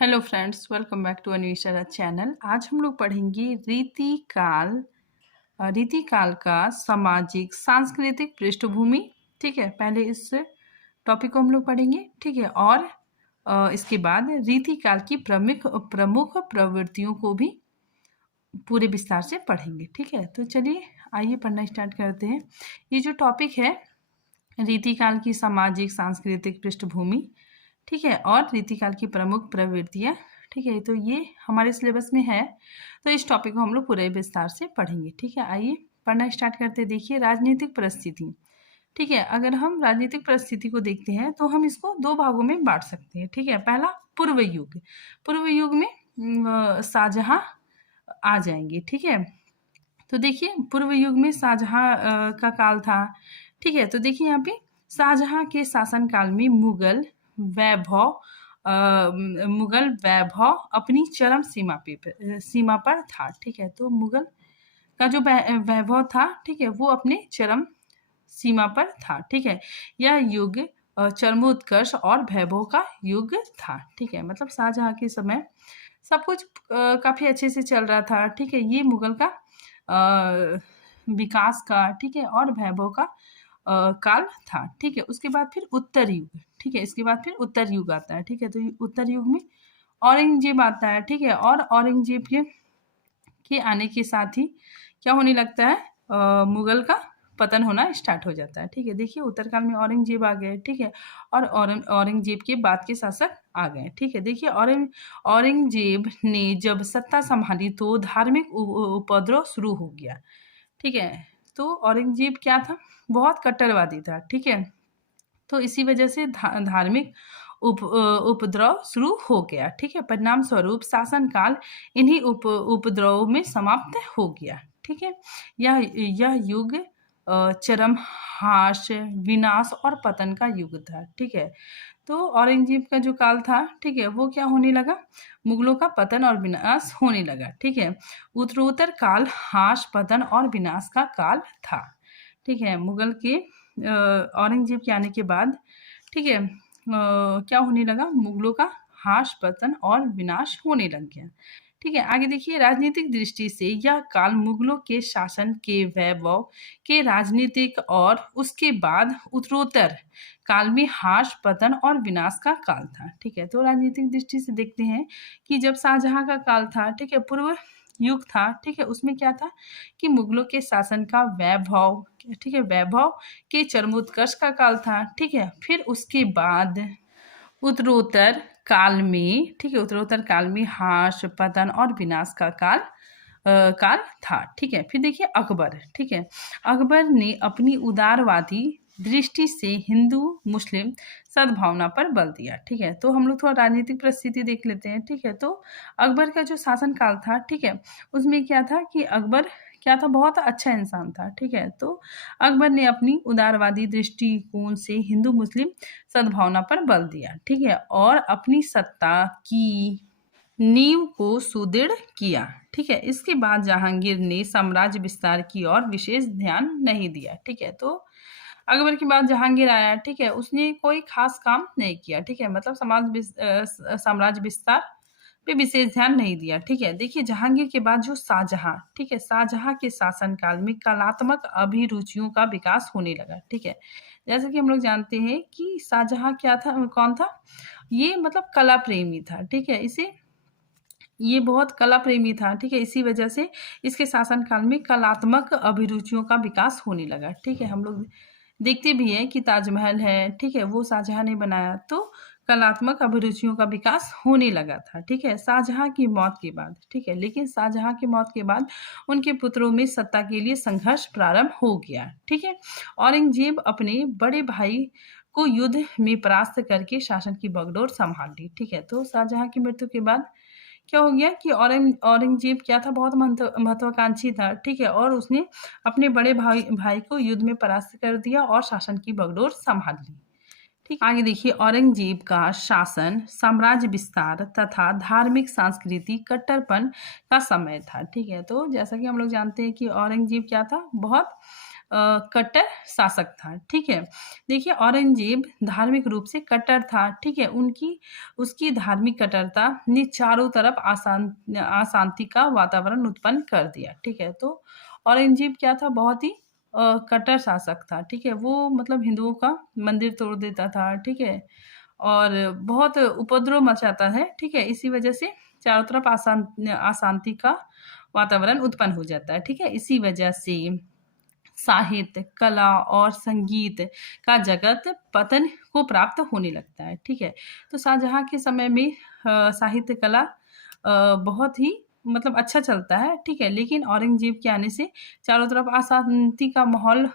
Hello friends, welcome back to Anvisha channel. आज हम लोग पढ़ेंगे रीतिकाल का सामाजिक सांस्कृतिक पृष्ठभूमि। ठीक है, पहले इस टॉपिक को हम लोग पढ़ेंगे। ठीक है, और इसके बाद रीतिकाल की प्रमुख प्रमुख प्रवृत्तियों को भी पूरे विस्तार से पढ़ेंगे। ठीक है, तो चलिए आइए पढ़ना स्टार्ट करते हैं। ये जो टॉपिक है रीतिकाल की सामाजिक सांस्कृतिक पृष्ठभूमि, ठीक है, और रीतिकाल की प्रमुख प्रवृत्तियाँ। ठीक है, तो ये हमारे सिलेबस में है, तो इस टॉपिक को हम लोग पूरे विस्तार से पढ़ेंगे। ठीक है, आइए पढ़ना स्टार्ट करते। देखिए, राजनीतिक परिस्थिति। ठीक है, अगर हम राजनीतिक परिस्थिति को देखते हैं तो हम इसको दो भागों में बांट सकते हैं। ठीक है, पहला पूर्व युग। पूर्व युग में शाहजहाँ आ जाएंगे। ठीक है, तो देखिए पूर्व युग में शाहजहाँ का काल था। ठीक है, तो देखिए यहाँ पे शाहजहाँ के शासनकाल में मुगल वैभव अपनी चरम सीमा पर था। ठीक है, तो मुगल का जो वैभव था, ठीक है, वो अपने चरम सीमा पर था। ठीक है, यह युग चरमोत्कर्ष और वैभव का युग था। ठीक है, मतलब शाहजहाँ के समय सब कुछ काफ़ी अच्छे से चल रहा था। ठीक है, ये मुगल का विकास का, ठीक है, और वैभव का काल था। ठीक है, उसके बाद फिर उत्तर युग। ठीक है, इसके बाद फिर उत्तर युग आता है। ठीक है, तो उत्तर युग में औरंगजेब आता है। ठीक है, और औरंगजेब के आने के साथ ही क्या होने लगता है, मुगल का पतन होना स्टार्ट हो जाता है। ठीक है, देखिए उत्तरकाल में औरंगजेब आ गए। ठीक है, और औरंगजेब के बाद के शासक आ गए। ठीक है, देखिए औरंगजेब ने जब सत्ता संभाली तो धार्मिक उपद्रव शुरू हो गया। ठीक है, तो औरंगजेब क्या था, बहुत कट्टरवादी था। ठीक है, तो इसी वजह से धार्मिक उपद्रव शुरू हो गया। ठीक है, परिणाम स्वरूप शासनकाल इन्हीं उपद्रव में समाप्त हो गया। ठीक है, यह युग चरम ह्रास, विनाश और पतन का युग था। ठीक है, तो औरंगजेब का जो काल था, ठीक है, वो क्या होने लगा, मुगलों का पतन और विनाश होने लगा। ठीक है, उत्तरोत्तर काल ह्रास, पतन और विनाश का काल था। ठीक है, मुगल के औरंगजेब के आने के बाद, ठीक है, क्या होने लगा, मुगलों का ह्रास, पतन और विनाश होने लग गया। ठीक है, आगे देखिए, राजनीतिक दृष्टि से यह काल मुगलों के शासन के वैभव के राजनीतिक और उसके बाद उत्तरोत्तर काल में ह्रास, पतन और विनाश का काल था। ठीक है, तो राजनीतिक दृष्टि से देखते हैं कि जब शाहजहाँ का काल था, ठीक है, पूर्व युग था। ठीक है, उसमें क्या था कि मुगलों के शासन का वैभव, ठीक है, वैभव के चरमोत्कर्ष का काल था। ठीक है, फिर उसके बाद उत्तरोत्तर काल में, ठीक है, उत्तरोत्तर काल में ह्रास, पतन और विनाश का काल था। ठीक है, फिर देखिए अकबर। ठीक है, अकबर ने अपनी उदारवादी दृष्टि से हिंदू मुस्लिम सद्भावना पर बल दिया। ठीक है, तो हम लोग थोड़ा राजनीतिक परिस्थिति देख लेते हैं। ठीक है, तो अकबर का जो शासन काल था, ठीक है, उसमें क्या था कि अकबर क्या था, बहुत अच्छा इंसान था। ठीक है, तो अकबर ने अपनी उदारवादी दृष्टिकोण से हिंदू मुस्लिम सद्भावना पर बल दिया। ठीक है, और अपनी सत्ता की नींव को सुदृढ़ किया। ठीक है, इसके बाद जहांगीर ने साम्राज्य विस्तार की ओर विशेष ध्यान नहीं दिया। ठीक है, तो अकबर के बाद जहांगीर आया। ठीक है, उसने कोई खास काम नहीं किया। ठीक है, मतलब साम्राज्य विस्तार पे विशेष ध्यान नहीं दिया। ठीक है, देखिए जहांगीर के बाद जो शाहजहाँ, ठीक है, शाहजहाँ के शासनकाल में कलात्मक अभिरुचियों का विकास होने लगा। ठीक है, जैसे कि हम लोग जानते हैं कि शाहजहाँ क्या था, कौन था, ये मतलब कला प्रेमी था। ठीक है, इसे ये बहुत कला प्रेमी था। ठीक है, इसी वजह से इसके शासनकाल में कलात्मक अभिरुचियों का विकास होने लगा। ठीक है, हम लोग देखते भी हैं कि ताजमहल है, ठीक है, वो शाहजहाँ ने बनाया, तो कलात्मक अभिरुचियों का विकास होने लगा था। ठीक है, शाहजहाँ की मौत के बाद, ठीक है, लेकिन शाहजहाँ की मौत के बाद उनके पुत्रों में सत्ता के लिए संघर्ष प्रारंभ हो गया। ठीक है, औरंगजेब अपने बड़े भाई को युद्ध में परास्त करके शासन की बागडोर संभाल ली। ठीक है, तो शाहजहाँ की मृत्यु के बाद क्या हो गया कि औरंगजेब क्या था, बहुत महत्वाकांक्षी था। ठीक है, और उसने अपने बड़े भाई को युद्ध में परास्त कर दिया और शासन की बागडोर संभाल ली। ठीक, आगे देखिए, औरंगजेब का शासन साम्राज्य विस्तार तथा धार्मिक सांस्कृतिक कट्टरपन का समय था। ठीक है, तो जैसा कि हम लोग जानते हैं कि औरंगजेब क्या था, बहुत कट्टर शासक था। ठीक है, देखिए औरंगजेब धार्मिक रूप से कट्टर था। ठीक है, उसकी धार्मिक कट्टरता ने चारों तरफ अशांति का वातावरण उत्पन्न कर दिया। ठीक है, तो औरंगजेब क्या था, बहुत ही कट्टर शासक था। ठीक है, वो मतलब हिंदुओं का मंदिर तोड़ देता था। ठीक है, और बहुत उपद्रव मचाता है। ठीक है, इसी वजह से चारों तरफ अशांति का वातावरण उत्पन्न हो जाता है। ठीक है, इसी वजह से साहित्य, कला और संगीत का जगत पतन को प्राप्त होने लगता है। ठीक है, तो शाहजहाँ के समय में साहित्य कला बहुत ही मतलब अच्छा चलता है। ठीक है, लेकिन औरंगजेब के आने से चारों तरफ अशांति का माहौल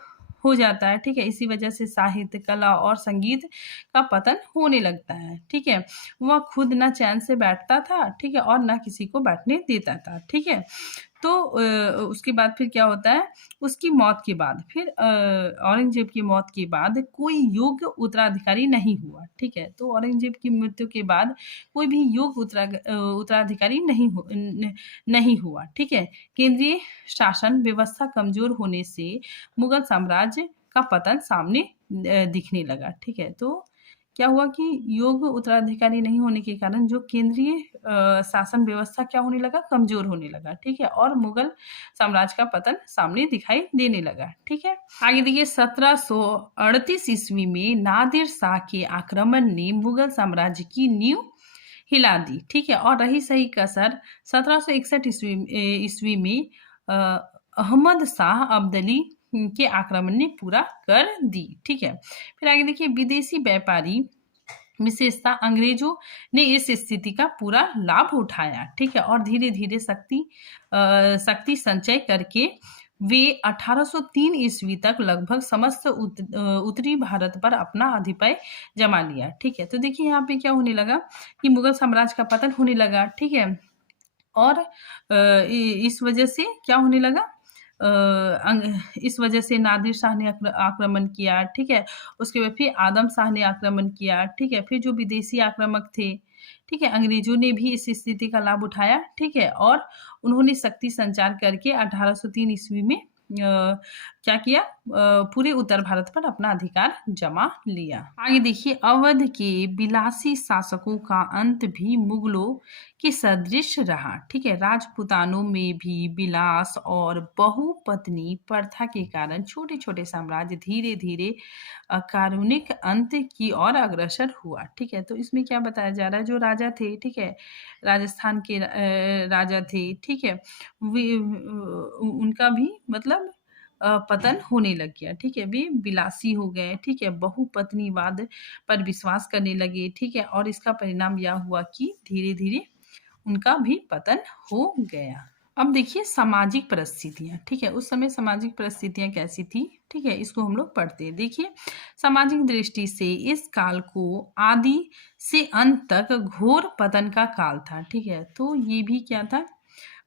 हो जाता है। ठीक है, इसी वजह से साहित्य, कला और संगीत का पतन होने लगता है। ठीक है, वह खुद ना चैन से बैठता था। ठीक है, और ना किसी को बैठने देता था। ठीक है, तो उसके बाद फिर क्या होता है, उसकी मौत के बाद फिर औरंगजेब की मौत के बाद कोई योग्य उत्तराधिकारी नहीं हुआ। ठीक है, तो औरंगजेब की मृत्यु के बाद कोई भी योग्य उत्तराधिकारी नहीं हुआ। ठीक है, केंद्रीय शासन व्यवस्था कमजोर होने से मुगल साम्राज्य का पतन सामने दिखने लगा। ठीक है, तो क्या हुआ कि योग्य उत्तराधिकारी नहीं होने के कारण जो केंद्रीय शासन व्यवस्था क्या होने लगा, कमजोर होने लगा। ठीक है, और मुगल साम्राज्य का पतन सामने दिखाई देने लगा। ठीक है, आगे देखिए 1738 ईस्वी में नादिर शाह के आक्रमण ने मुगल साम्राज्य की नींव हिला दी। ठीक है, और रही सही कसर 1761 ईस्वी में अहमद शाह अब्दाली के आक्रमण ने पूरा कर दी। ठीक है, फिर आगे देखिए विदेशी व्यापारी विशेषता अंग्रेजों ने इस स्थिति का पूरा लाभ उठाया। ठीक है, और धीरे धीरे शक्ति संचय करके वे 1803 ईस्वी तक लगभग समस्त उत्तरी भारत पर अपना आधिपत्य जमा लिया। ठीक है, तो देखिए यहाँ पे क्या होने लगा कि मुगल साम्राज्य का पतन होने लगा। ठीक है, और इस वजह से क्या होने लगा, इस वजह से नादिर शाह ने आक्रमण किया। ठीक है, उसके बाद फिर आदम शाह ने आक्रमण किया। ठीक है, फिर जो विदेशी आक्रामक थे, ठीक है, अंग्रेजों ने भी इस स्थिति का लाभ उठाया। ठीक है, और उन्होंने शक्ति संचार करके 1803 ईस्वी में क्या किया, पूरे उत्तर भारत पर अपना अधिकार जमा लिया। आगे देखिए अवध के विलासी शासकों का अंत भी मुगलों के सदृश रहा। ठीक है, राजपूतानों में भी विलास और बहुपत्नी प्रथा के कारण छोटे छोटे साम्राज्य धीरे धीरे कारुणिक अंत की ओर अग्रसर हुआ। ठीक है, तो इसमें क्या बताया जा रहा है, जो राजा थे, ठीक है, राजस्थान के राजा थे, ठीक है, उनका भी मतलब पतन होने लग गया। ठीक है, वे विलासी हो गए। ठीक है, बहुपत्नीवाद पर विश्वास करने लगे। ठीक है, और इसका परिणाम यह हुआ कि धीरे धीरे उनका भी पतन हो गया। अब देखिए सामाजिक परिस्थितियां। ठीक है, उस समय सामाजिक परिस्थितियां कैसी थी, ठीक है, इसको हम लोग पढ़ते हैं। देखिए सामाजिक दृष्टि से इस काल को आदि से अंत तक घोर पतन का काल था। ठीक है, तो ये भी क्या था,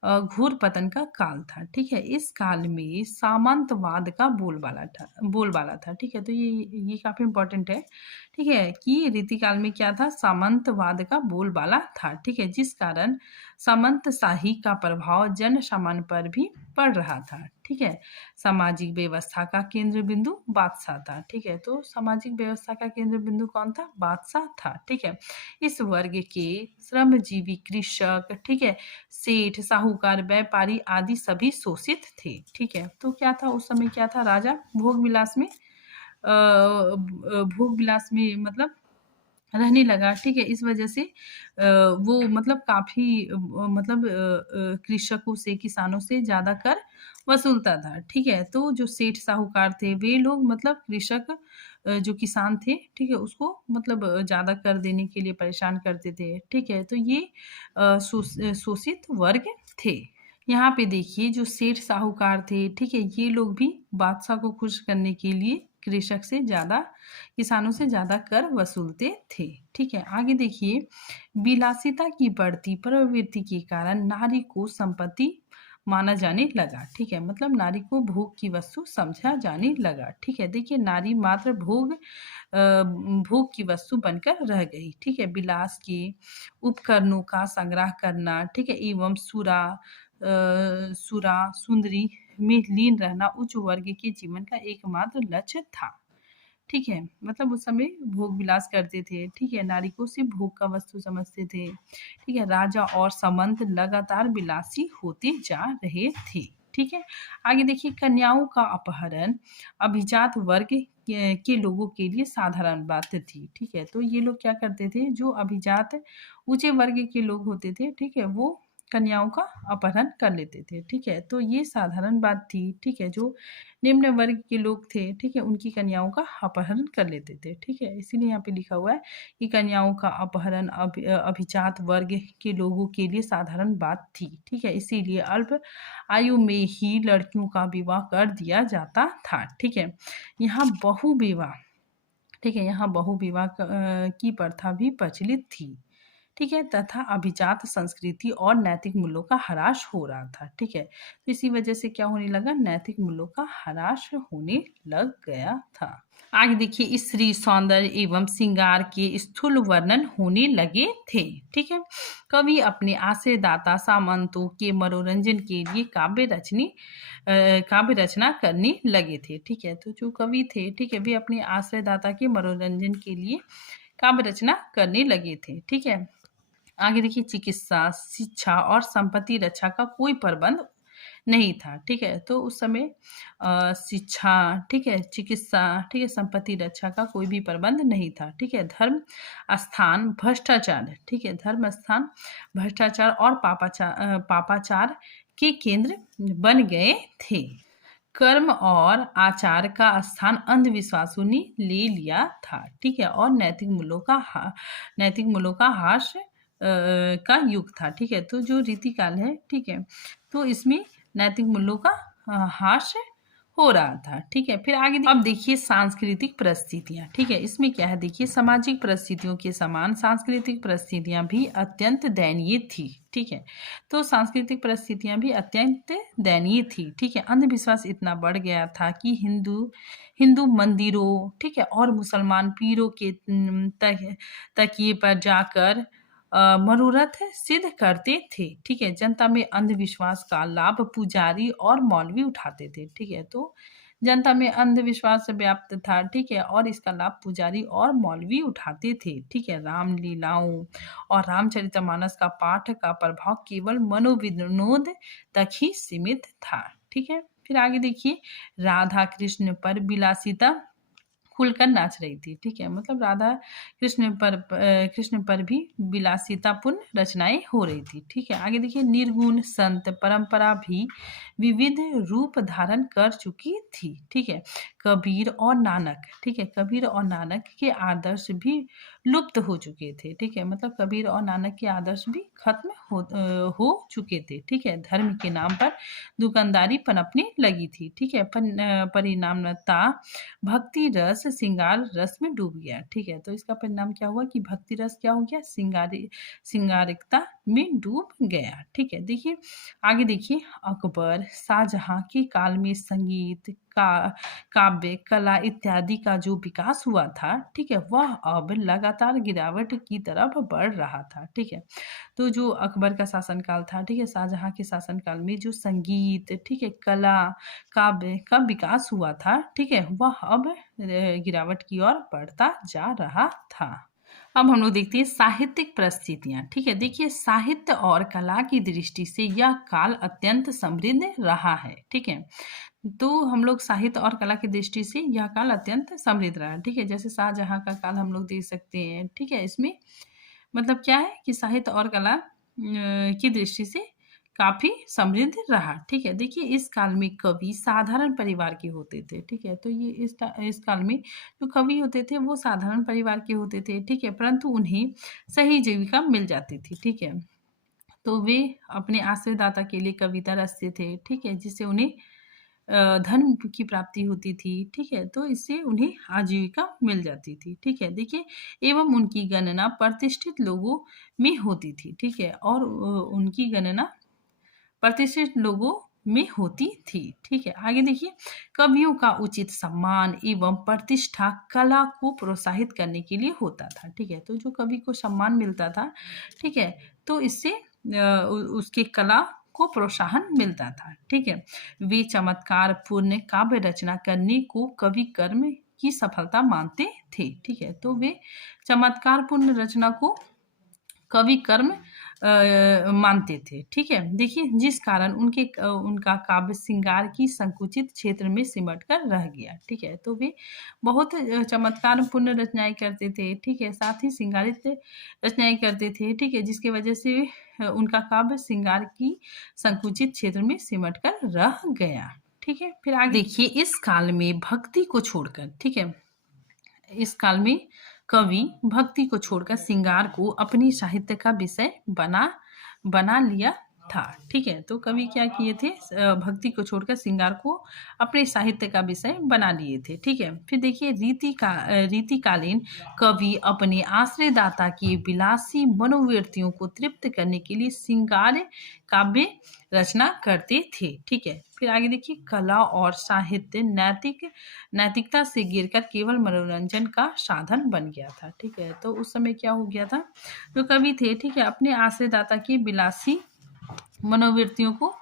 घोर पतन का काल था। ठीक है, इस काल में सामंतवाद का बोलबाला था। ठीक है, तो ये काफी इंपॉर्टेंट है। ठीक है, कि रीतिकाल में क्या था, सामंतवाद का बोलबाला था। ठीक है, जिस कारण सामंतशाही का प्रभाव जन सामान्य पर भी पड़ रहा था। ठीक है, सामाजिक व्यवस्था का केंद्र बिंदु बादशाह था। ठीक है, तो सामाजिक व्यवस्था का केंद्र बिंदु कौन था, बादशाह था। ठीक है, इस वर्ग के श्रमजीवी कृषक, ठीक है, सेठ, साहूकार, व्यापारी आदि सभी शोषित थे। ठीक है, तो क्या था उस समय, क्या था, राजा भोग विलास में मतलब रहने लगा। ठीक है, इस वजह से वो मतलब काफी मतलब कृषकों से, किसानों से ज्यादा कर वसूलता था। ठीक है, तो जो सेठ साहूकार थे वे लोग मतलब कृषक जो किसान थे, ठीक है, उसको मतलब ज्यादा कर देने के लिए परेशान करते थे। ठीक है, तो ये शोषित वर्ग थे। यहाँ पे देखिए जो सेठ साहूकार थे, ठीक है, ये लोग भी बादशाह को खुश करने के लिए कृषक से ज्यादा, किसानों से ज्यादा कर वसूलते थे। ठीक है, आगे देखिए विलासिता की बढ़ती प्रवृत्ति के कारण नारी को संपत्ति माना जाने लगा। ठीक है, मतलब नारी को भोग की वस्तु समझा जाने लगा। ठीक है, देखिए नारी मात्र भोग की वस्तु बनकर रह गई। ठीक है, विलास के उपकरणों का संग्रह करना, ठीक है, एवं सुरा सुंदरी में लीन रहना उच्च वर्ग के जीवन का एकमात्र लक्ष्य था। ठीक है, मतलब उस समय भोग विलास करते थे, ठीक है, नारी को सिर्फ भोग का वस्तु समझते थे, ठीक है। राजा और सामंत लगातार विलासी होते जा रहे थे, ठीक है। आगे देखिए, कन्याओं का अपहरण अभिजात वर्ग के लोगों के लिए साधारण बात थी, ठीक है। तो ये लोग क्या करते थे, जो अभिजात ऊंचे वर्ग के लोग होते थे, ठीक है, वो कन्याओं का अपहरण कर लेते थे, ठीक है। तो ये साधारण बात थी, ठीक है। जो निम्न वर्ग के लोग थे, ठीक है, उनकी कन्याओं का अपहरण कर लेते थे, ठीक है। इसीलिए यहाँ पे लिखा हुआ है कि कन्याओं का अपहरण अभिजात वर्ग के लोगों के लिए साधारण बात थी, ठीक है। इसीलिए अल्प आयु में ही लड़कियों का विवाह कर दिया जाता था, ठीक है। यहाँ बहु विवाह, ठीक है, यहाँ बहु विवाह की प्रथा भी प्रचलित थी, ठीक है, तथा अभिजात संस्कृति और नैतिक मूल्यों का ह्रास हो रहा था, ठीक है। तो इसी वजह से क्या होने लगा, नैतिक मूल्यों का ह्रास होने लग गया था। आगे देखिए, स्त्री सौंदर्य एवं श्रृंगार के स्थूल वर्णन होने लगे थे, ठीक है। कवि अपने आश्रयदाता सामंतों के मनोरंजन के लिए काव्य रचना करने लगे थे, ठीक है। तो जो कवि थे, ठीक है, वे अपने आश्रयदाता के मनोरंजन के लिए काव्य रचना करने लगे थे, ठीक है। आगे देखिए, चिकित्सा, शिक्षा और संपत्ति रक्षा का कोई प्रबंध नहीं था, ठीक है। तो उस समय शिक्षा, ठीक है, चिकित्सा, ठीक है, संपत्ति रक्षा का कोई भी प्रबंध नहीं था, ठीक है। धर्म स्थान भ्रष्टाचार, ठीक है, धर्म स्थान भ्रष्टाचार और पापाचार के केंद्र बन गए थे। कर्म और आचार का स्थान अंधविश्वासों ने ले लिया था, ठीक है। और नैतिक मूल्यों का ह्रास का युग था, ठीक है। तो जो रीतिकाल है, ठीक है, तो इसमें नैतिक मूल्यों का ह्रास हो रहा था, ठीक है। फिर आगे अब देखिए सांस्कृतिक परिस्थितियां, ठीक है। इसमें क्या है, देखिए सामाजिक परिस्थितियों के समान सांस्कृतिक परिस्थितियां भी अत्यंत दयनीय थी, ठीक है। तो सांस्कृतिक परिस्थितियां भी अत्यंत दयनीय थी, ठीक है। अंधविश्वास इतना बढ़ गया था कि हिंदू मंदिरों, ठीक है, और मुसलमान पीरों के तकिए पर जाकर मनोरथ सिद्ध करते थे, ठीक है। जनता में अंधविश्वास का लाभ पुजारी और मौलवी उठाते थे, ठीक है। तो जनता में अंधविश्वास व्याप्त था, ठीक है, और इसका लाभ पुजारी और मौलवी उठाते थे, ठीक है। रामलीलाओं और रामचरितमानस का पाठ का प्रभाव केवल मनोविनोद तक ही सीमित था, ठीक है। फिर आगे देखिए, राधा कृष्ण पर विलासिता खुलकर नाच रही थी, ठीक है। मतलब राधा कृष्ण पर भी विलासितापूर्ण रचनाएं हो रही थी, ठीक है। आगे देखिए, निर्गुण संत परंपरा भी विविध रूप धारण कर चुकी थी, ठीक है। कबीर और नानक, ठीक है, कबीर और नानक के आदर्श भी लुप्त हो चुके थे, ठीक है। मतलब कबीर और नानक के आदर्श भी खत्म हो चुके थे, ठीक है। धर्म के नाम पर दुकानदारी पनपने लगी थी, ठीक है। परिणामता भक्ति रस श्रृंगार रस में डूब गया, ठीक है। तो इसका परिणाम क्या हुआ कि भक्ति रस क्या हो गया, श्रृंगारिकता में डूब गया, ठीक है। देखिए आगे देखिए, अकबर शाहजहां के काल में संगीत काव्य कला इत्यादि का जो विकास हुआ था, ठीक है, वह अब लगातार गिरावट की तरफ बढ़ रहा था, ठीक है। तो जो अकबर का शासनकाल था, ठीक है, शाहजहां के शासनकाल में जो संगीत, ठीक है, कला काव्य का विकास हुआ था, ठीक है, वह अब गिरावट की ओर बढ़ता जा रहा था। अब हम लोग देखते हैं साहित्यिक परिस्थितियां, ठीक है। देखिए साहित्य और कला की दृष्टि से यह काल अत्यंत समृद्ध रहा है, ठीक है। तो हम लोग साहित्य और कला की दृष्टि से यह काल अत्यंत समृद्ध रहा है, ठीक है। जैसे शाहजहां का काल हम लोग देख सकते हैं, ठीक है। इसमें मतलब क्या है कि साहित्य और कला की दृष्टि से काफी समृद्ध रहा, ठीक है। देखिए इस काल में कवि साधारण परिवार के होते थे, ठीक है। तो ये इस काल में जो कवि होते थे वो साधारण परिवार के होते थे, ठीक है, परंतु उन्हें सही जीविका मिल जाती थी, ठीक है। तो वे अपने आश्रयदाता के लिए कविता रचते थे, ठीक है, जिससे उन्हें धन की प्राप्ति होती थी, ठीक है। तो इससे उन्हें आजीविका मिल जाती थी, ठीक है। देखिए एवं उनकी गणना प्रतिष्ठित लोगों में होती थी, ठीक है, और उनकी गणना प्रतिष्ठित लोगों में होती थी, ठीक है। आगे देखिए, कवियों का उचित सम्मान एवं प्रतिष्ठा कला को प्रोत्साहित करने के लिए होता था, ठीक है। तो जो कवि को सम्मान मिलता था, ठीक है, तो इससे उसके कला को प्रोत्साहन मिलता था। ठीक है, वे चमत्कार पूर्ण काव्य रचना करने को कवि कर्म की सफलता मानते थे। ठीक है, तो वे चमत्कार पूर्ण रचना को कवि कर्म मानते थे। ठीक है, देखिए जिस कारण उनका काव्य श्रृंगार की संकुचित क्षेत्र में सिमट कर रह गया। ठीक है, तो वे बहुत चमत्कार पूर्ण रचनाएं करते थे। ठीक है, साथ ही श्रृंगारित रचनाएं करते थे। ठीक है, जिसकी वजह से उनका काव्य श्रृंगार की संकुचित क्षेत्र में सिमट कर रह गया। ठीक है, फिर आगे देखिए इस काल में भक्ति को छोड़कर, ठीक है, इस काल में कवि भक्ति को छोड़कर श्रृंगार को अपनी साहित्य का विषय बना लिया था। ठीक है, तो कवि क्या किए थे, भक्ति को छोड़कर श्रृंगार को अपने साहित्य का विषय बना लिए थे। ठीक है, फिर देखिए रीतिकालीन कवि अपने आश्रयदाता की विलासी मनोवृत्तियों को तृप्त करने के लिए श्रृंगार काव्य रचना करते थे। ठीक है, फिर आगे देखिए कला और साहित्य नैतिकता से गिरकर केवल मनोरंजन का साधन बन गया था। ठीक है, तो उस समय क्या हो गया था, जो कवि थे, ठीक है, अपने आश्रयदाता की विलासी मनोवृत्तियों को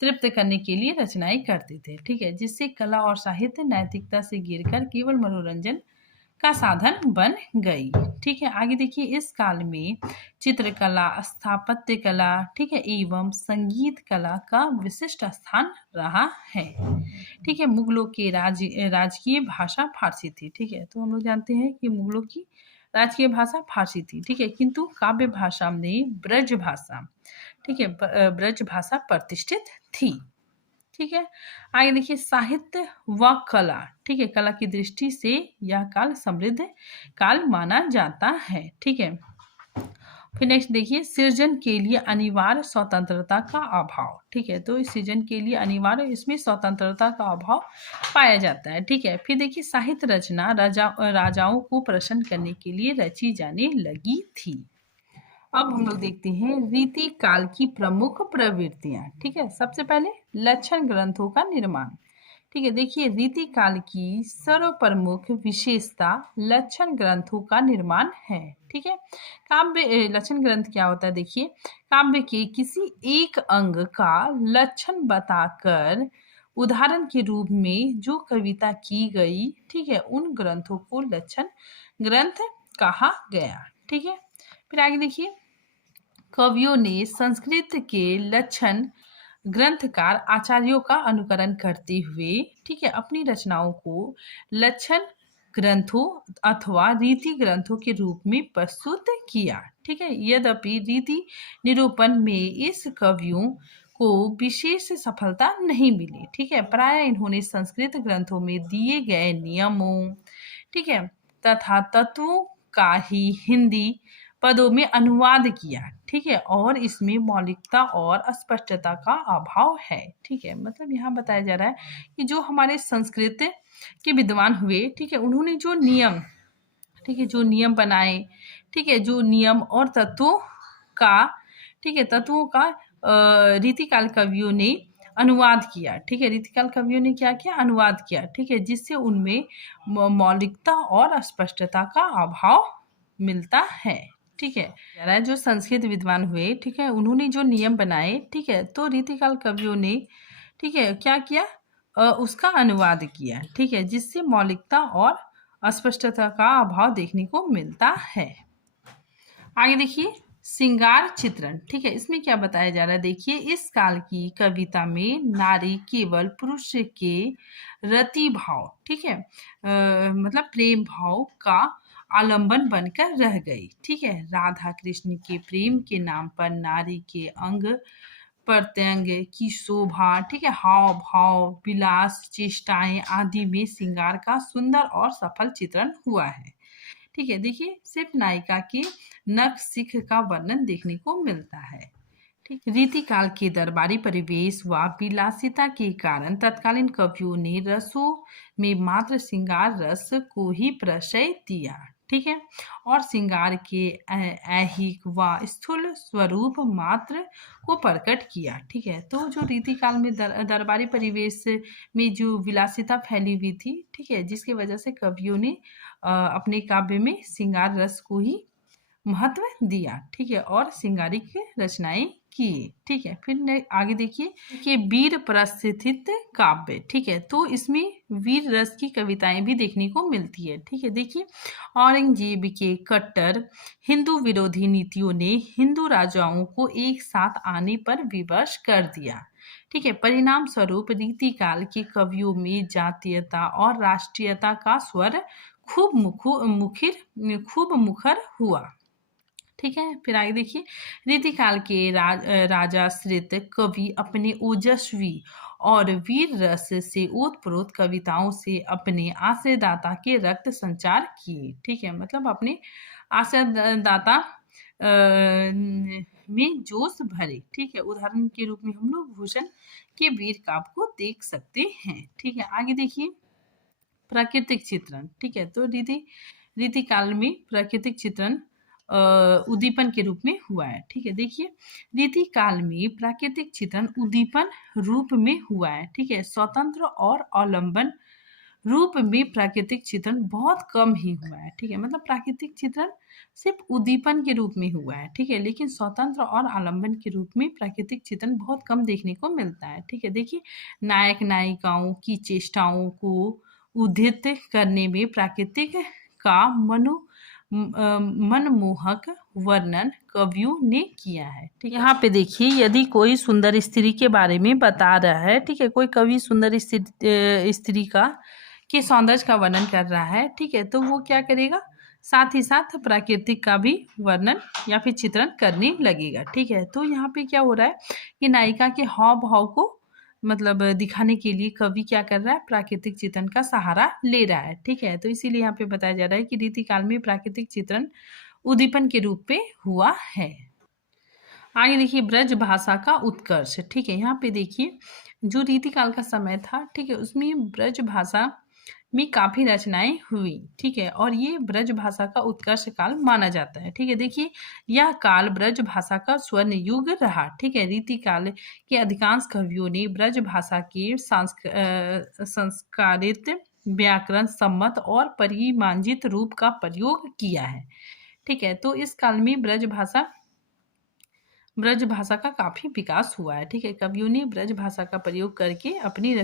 तृप्त करने के लिए रचनाएं करते थे। ठीक है, जिससे कला और साहित्य नैतिकता से गिरकर केवल मनोरंजन का साधन बन गई। ठीक है, आगे देखिए इस काल में चित्रकला, स्थापत्य कला, ठीक है, एवं संगीत कला का विशिष्ट स्थान रहा है। ठीक है, मुगलों के राजकीय भाषा फारसी थी। ठीक है, तो हम लोग जानते हैं कि मुगलों की राजकीय भाषा फारसी थी। ठीक है, किंतु काव्य भाषा में ब्रज भाषा, ठीक है, ब्रज भाषा प्रतिष्ठित थी। ठीक है, आगे देखिए साहित्य व कला, ठीक है, कला की दृष्टि से यह काल समृद्ध काल माना जाता है। ठीक है, फिर नेक्स्ट देखिए सृजन के लिए अनिवार्य स्वतंत्रता का अभाव। ठीक है, तो इस सृजन के लिए अनिवार्य इसमें स्वतंत्रता का अभाव पाया जाता है। ठीक है, फिर देखिए साहित्य रचना राजाओं को प्रसन्न करने के लिए रची जाने लगी थी। अब हम लोग देखते हैं रीति काल की प्रमुख प्रवृत्तियां। ठीक है, सबसे पहले लक्षण ग्रंथों का निर्माण। ठीक है, देखिए रीति काल की सर्वप्रमुख विशेषता लक्षण ग्रंथों का निर्माण है। ठीक है, काव्य लक्षण ग्रंथ क्या होता है, देखिए काव्य के किसी एक अंग का लक्षण बताकर उदाहरण के रूप में जो कविता की गई, ठीक है, उन ग्रंथों को लक्षण ग्रंथ कहा गया। ठीक है, फिर आगे देखिए कवियों ने संस्कृत के लक्षण ग्रंथकार आचार्यों का अनुकरण करते हुए, ठीक है, अपनी रचनाओं को लक्षण ग्रंथों अथवा रीति ग्रंथों के रूप में प्रस्तुत किया। ठीक है, यद्यपि रीति निरूपण में इस कवियों को विशेष सफलता नहीं मिली। ठीक है, प्राय इन्होंने संस्कृत ग्रंथों में दिए गए नियमों, ठीक है, तथा तत्वों का ही हिंदी पदों में अनुवाद किया। ठीक है, और इसमें मौलिकता और स्पष्टता का अभाव है। ठीक है, मतलब यहाँ बताया जा रहा है कि जो हमारे संस्कृत के विद्वान हुए, ठीक है, उन्होंने जो नियम, ठीक है, जो नियम बनाए, ठीक है, जो नियम और तत्वों का, ठीक है, तत्वों का रीतिकाल कवियों ने अनुवाद किया। ठीक है, रीतिकाल कवियों ने क्या किया, अनुवाद किया। ठीक है, जिससे उनमें मौलिकता और स्पष्टता का अभाव मिलता है। ठीक है, जो संस्कृत विद्वान हुए, ठीक है, उन्होंने जो नियम बनाए, ठीक है, तो रीतिकाल कवियों ने, ठीक है, क्या किया, उसका अनुवाद किया। ठीक है, जिससे मौलिकता और अस्पष्टता का अभाव देखने को मिलता है। आगे देखिए श्रृंगार चित्रण। ठीक है, इसमें क्या बताया जा रहा है, देखिए इस काल की कविता में नारी केवल पुरुष के रति भाव, ठीक है, मतलब प्रेम भाव का आलंबन बनकर रह गई। ठीक है, राधा कृष्ण के प्रेम के नाम पर नारी के अंग प्रत्यंग की शोभा, ठीक है, हाव भाव, विलास, चेष्टाएं आदि में श्रृंगार का सुंदर और सफल चित्रण हुआ है। ठीक है, देखिए सिर्फ नायिका के नख सिख का वर्णन देखने को मिलता है। ठीक, रीतिकाल के दरबारी परिवेश व विलासिता के कारण तत्कालीन कवियों ने रसों में मात्र श्रृंगार रस को ही प्रशय दिया। ठीक है, और श्रृंगार के ऐहिक व स्थूल स्वरूप मात्र को प्रकट किया। ठीक है, तो जो रीतिकाल में दरबारी परिवेश में जो विलासिता फैली हुई थी, ठीक है, जिसकी वजह से कवियों ने अपने काव्य में श्रृंगार रस को ही महत्व दिया, ठीक है, और श्रृंगारिक रचनाएं किए, ठीक है। फिर आगे देखिए कि वीर प्रस्थित काव्य, ठीक है, तो इसमें वीर रस की कविताएं भी देखने को मिलती है, ठीक है। देखिए औरंगजेब के कट्टर हिंदू विरोधी नीतियों ने हिंदू राजाओं को एक साथ आने पर विवश कर दिया, ठीक है। परिणाम स्वरूप रीतिकाल के कवियों में जातीयता और राष्ट्रीयता का स्वर खूब मुखर हुआ, ठीक है। फिर आगे देखिए रीतिकाल के राजाश्रित कवि अपने ओजस्वी और वीर रस से ओतप्रोत कविताओं से अपने आश्रयदाता के रक्त संचार किए, ठीक है, मतलब अपने आश्रयदाता में जोश भरे, ठीक है। उदाहरण के रूप में हम लोग भूषण के वीर काव्य को देख सकते हैं, ठीक है। आगे देखिए प्राकृतिक चित्रण, ठीक है, तो रीति काल में प्राकृतिक चित्रण उद्दीपन के रूप में हुआ है, ठीक है। देखिए रीति काल में प्राकृतिक चित्रण उद्दीपन रूप में हुआ है, ठीक है। स्वतंत्र और अवलंबन रूप में प्राकृतिक चित्रण बहुत कम ही हुआ है, ठीक है, मतलब प्राकृतिक चित्रण सिर्फ उद्दीपन के रूप में हुआ है, ठीक है, लेकिन स्वतंत्र और आलंबन के रूप में प्राकृतिक चित्रण बहुत कम देखने को मिलता है, ठीक है। देखिए नायक नायिकाओं की चेष्टाओं को उद्धित करने में प्राकृतिक का मनमोहक वर्णन कवियों ने किया है, ठीक है। यहाँ पे देखिए यदि कोई सुंदर स्त्री के बारे में बता रहा है, ठीक है, कोई कवि सुंदर स्त्री का के सौंदर्य का वर्णन कर रहा है, ठीक है, तो वो क्या करेगा साथ ही साथ प्राकृतिक का भी वर्णन या फिर चित्रण करने लगेगा, ठीक है। तो यहाँ पे क्या हो रहा है कि नायिका के हाव भाव को मतलब दिखाने के लिए कवि क्या कर रहा है प्राकृतिक चित्रण का सहारा ले रहा है, ठीक है। तो इसीलिए यहाँ पे बताया जा रहा है कि रीतिकाल में प्राकृतिक चित्रण उद्दीपन के रूप में हुआ है। आगे देखिए ब्रज भाषा का उत्कर्ष, ठीक है। यहाँ पे देखिए जो रीतिकाल का समय था, ठीक है, उसमें ब्रज भाषा में काफी रचनाएं हुई, ठीक है, और ये ब्रज भाषा का उत्कर्ष काल माना जाता है, ठीक है। देखिए यह काल ब्रज भाषा का स्वर्ण युग रहा, ठीक है। रीतिकाल के अधिकांश कवियों ने ब्रज भाषा के संस्कारित व्याकरण सम्मत और परिमार्जित रूप का प्रयोग किया है, ठीक है। तो इस काल में ब्रज भाषा का काफी विकास हुआ है, ठीक है। कवियों ने ब्रज भाषा का प्रयोग करके अपनी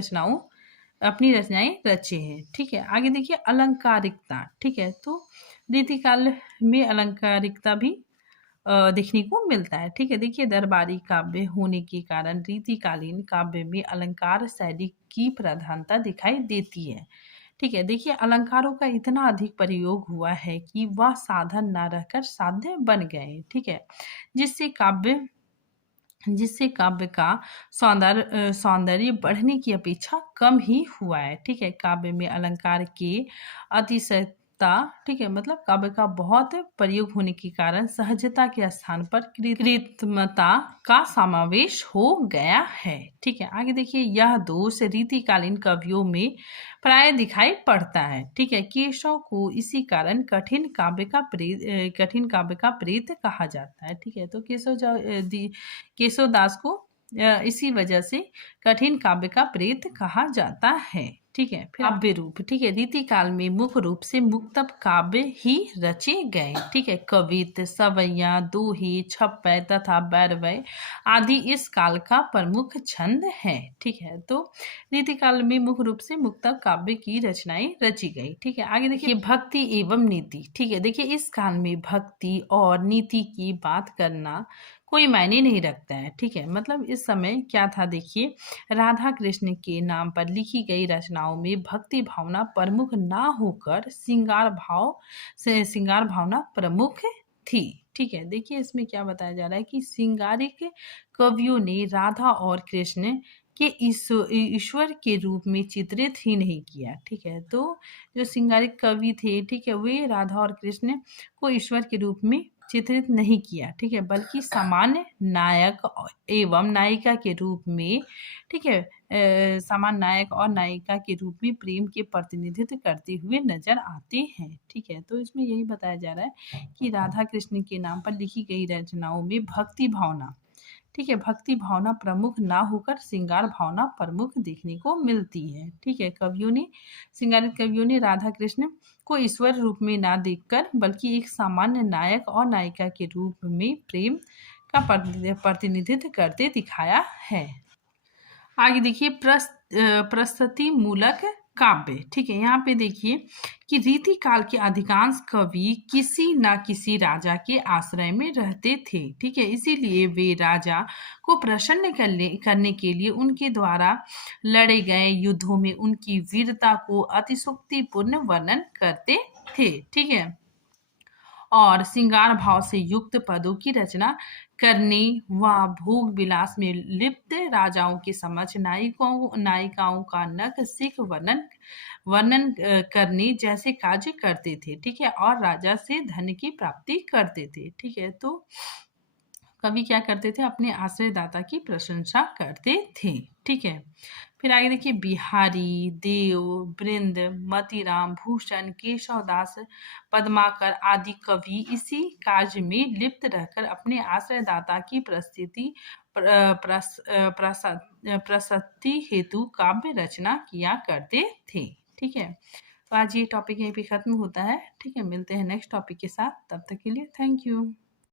रचनाएं रचे हैं, ठीक है। आगे देखिए अलंकारिकता, ठीक है, तो रीतिकाल में अलंकारिकता भी देखने को मिलता है, ठीक है। देखिए दरबारी काव्य होने के कारण रीतिकालीन काव्य में अलंकार शैली की प्रधानता दिखाई देती है, ठीक है। देखिए अलंकारों का इतना अधिक प्रयोग हुआ है कि वह साधन न रहकर साध्य बन गए, ठीक है, जिससे काव्य का सौंदर्य बढ़ने की अपेक्षा कम ही हुआ है, ठीक है। काव्य में अलंकार के अतिशयता, ठीक है, मतलब काव्य का बहुत प्रयोग होने के कारण सहजता के स्थान पर कृत्रिमता का समावेश हो गया है, ठीक है। आगे देखिए यह दोष रीतिकालीन कवियों में प्राय दिखाई पड़ता है, ठीक है। केशव को इसी कारण कठिन काव्य का प्रेत कहा जाता है, ठीक है। तो केशव दास को इसी वजह से कठिन काव्य का प्रेत कहा जाता है, ठीक है। फिर काव्य रूप, ठीक है, रीतिकाल में मुख्य रूप से मुक्तक काव्य ही रचे गए, ठीक है। कवित सवैया दोहे छप्पय तथा बैरवै आदि इस काल का प्रमुख छंद है, ठीक है। तो रीतिकाल में मुख्य रूप से मुक्तक काव्य की रचनाएं रची गई, ठीक है। आगे देखिए भक्ति एवं नीति, ठीक है। देखिए इस काल में भक्ति और नीति की बात करना कोई मायने नहीं रखता है, ठीक है। मतलब इस समय क्या था देखिए राधा कृष्ण के नाम पर लिखी गई रचनाओं में भक्ति भावना प्रमुख ना होकर श्रृंगार भावना प्रमुख थी, ठीक है। देखिए इसमें क्या बताया जा रहा है कि श्रृंगारिक कवियों ने राधा और कृष्ण के ईश्वर के रूप में चित्रित ही नहीं किया, ठीक है। तो जो श्रृंगारिक कवि थे, ठीक है, वे राधा और कृष्ण को ईश्वर के रूप में चित्रित नहीं किया, ठीक है, बल्कि सामान्य नायक एवं नायिका के रूप में, ठीक है, सामान्य नायक और नायिका के रूप में प्रेम के प्रतिनिधित्व करते हुए नजर आते हैं, ठीक है। तो इसमें यही बताया जा रहा है कि राधा कृष्ण के नाम पर लिखी गई रचनाओं में भक्ति भावना, ठीक है, भक्ति भावना प्रमुख ना होकर श्रृंगार भावना प्रमुख देखने को मिलती है। ठीक है, श्रृंगारित कवियों ने राधा कृष्ण को ईश्वर रूप में ना देखकर बल्कि एक सामान्य नायक और नायिका के रूप में प्रेम का प्रतिनिधित्व करते दिखाया है। आगे देखिए प्रस्तुति मूलक काव्य। ठीक है, यहाँ पे देखिए कि रीति काल के अधिकांश कवि किसी न किसी राजा के आश्रय में रहते थे। ठीक है, इसीलिए वे राजा को प्रसन्न करने के लिए उनके द्वारा लड़े गए युद्धों में उनकी वीरता को अतिशयोक्तिपूर्ण वर्णन करते थे। ठीक है, और श्रृंगार भाव से युक्त पदों की रचना करने व भोग विलास में लिप्त राजाओं के समक्ष नायिकाओं का नखशिख वर्णन करने जैसे कार्य करते थे। ठीक है, और राजा से धन की प्राप्ति करते थे। ठीक है, तो कवि क्या करते थे, अपने आश्रयदाता की प्रशंसा करते थे। ठीक है, फिर आगे देखिए बिहारी, देव, बृंद, मतीराम, भूषण, केशवदास, पद्माकर आदि कवि इसी कार्य में लिप्त रहकर अपने आश्रयदाता की प्रशस्ति हेतु काव्य रचना किया करते थे। ठीक है, तो आज ये टॉपिक यहीं पे खत्म होता है। ठीक है, मिलते हैं नेक्स्ट टॉपिक के साथ, तब तक के लिए थैंक यू।